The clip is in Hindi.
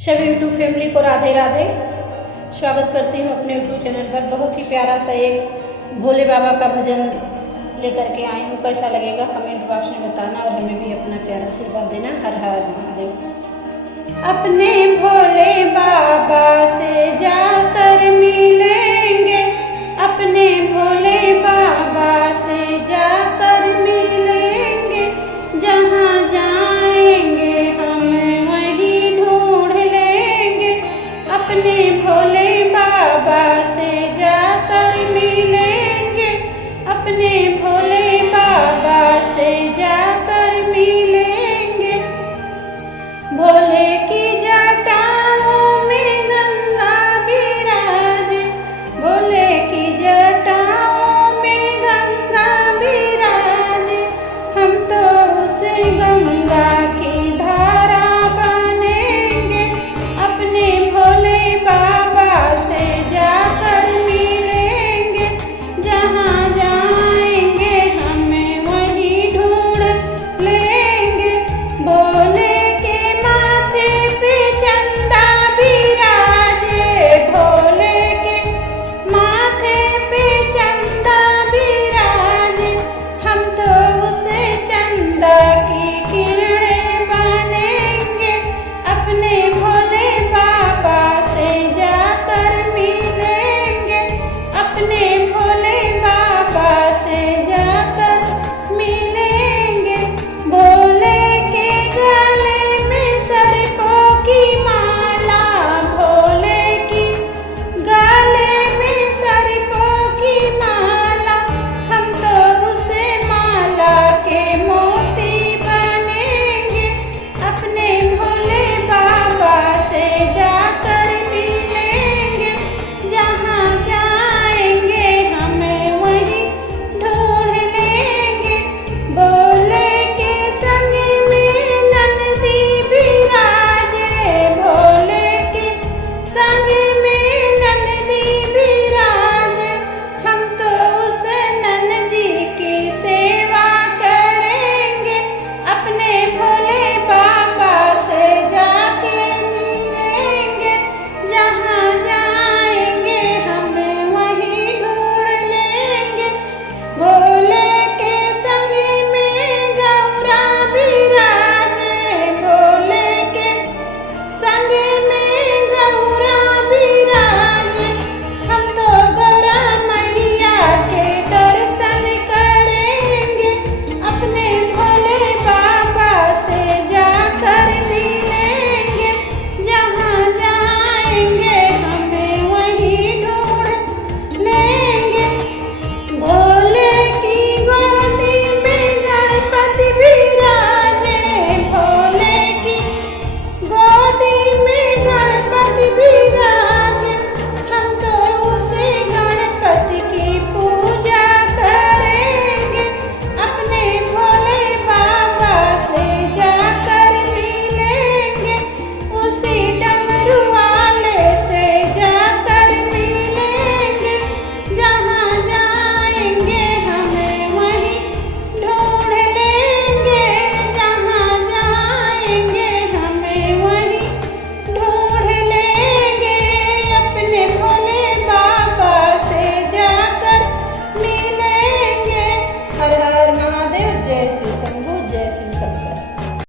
सभी यूट्यूब फैमिली को राधे राधे। स्वागत करती हूँ अपने यूट्यूब चैनल पर। बहुत ही प्यारा सा एक भोले बाबा का भजन लेकर के आई हूँ। कैसा लगेगा कमेंट बॉक्स में बताना और हमें भी अपना प्यारा आशीर्वाद देना। हर हर महादेव। अपने भोले बाबा से जाकर मिलेंगे, अपने भोले बाबा से जाकर मिलेंगे। जहाँ जाएंगे हम वहीं ढूंढ लेंगे। अपने भोले बाबा से जाकर मिलेंगे, अपने भोले बाबा से जाकर मिलेंगे। भोले की जटाओं में गंगा विराजे, भोले की जटाओं में गंगा विराजे। हम तो उसे गंगा की धारा बनेंगे, अपने भोले बाबा से जाकर मिलेंगे। जहाँ जाएंगे हमें वहीं ढूंढ लेंगे। भोले के माथे पे चंदा विराजे, भोले के माथे पे चंदा विराजे। हम तो उसे चंदा की किरणें बनेंगे, अपने भोले बाबा से जाकर मिलेंगे, अपने भोले बाबा से जाकर मिलेंगे। भोले के गले में सर्पों की माला, भोले की गले में सर्पों की माला। हम तो उसे माला के मोती बनेंगे, अपने भोले बाबा से जाकर मिलेंगे। जहाँ जाएंगे हमें वहीं ढूंढ लेंगे। भोले के संग में नंदी विराजे, भोले के संग में नंदी विराजे। हम तो उस नंदी की सेवा करेंगे, अपने भोले बाबा से जाके मिलेंगे। जहाँ जाएंगे हमें वहीं ढूंढ लेंगे। भोले के संग में गौरा विराजे, भोले के संग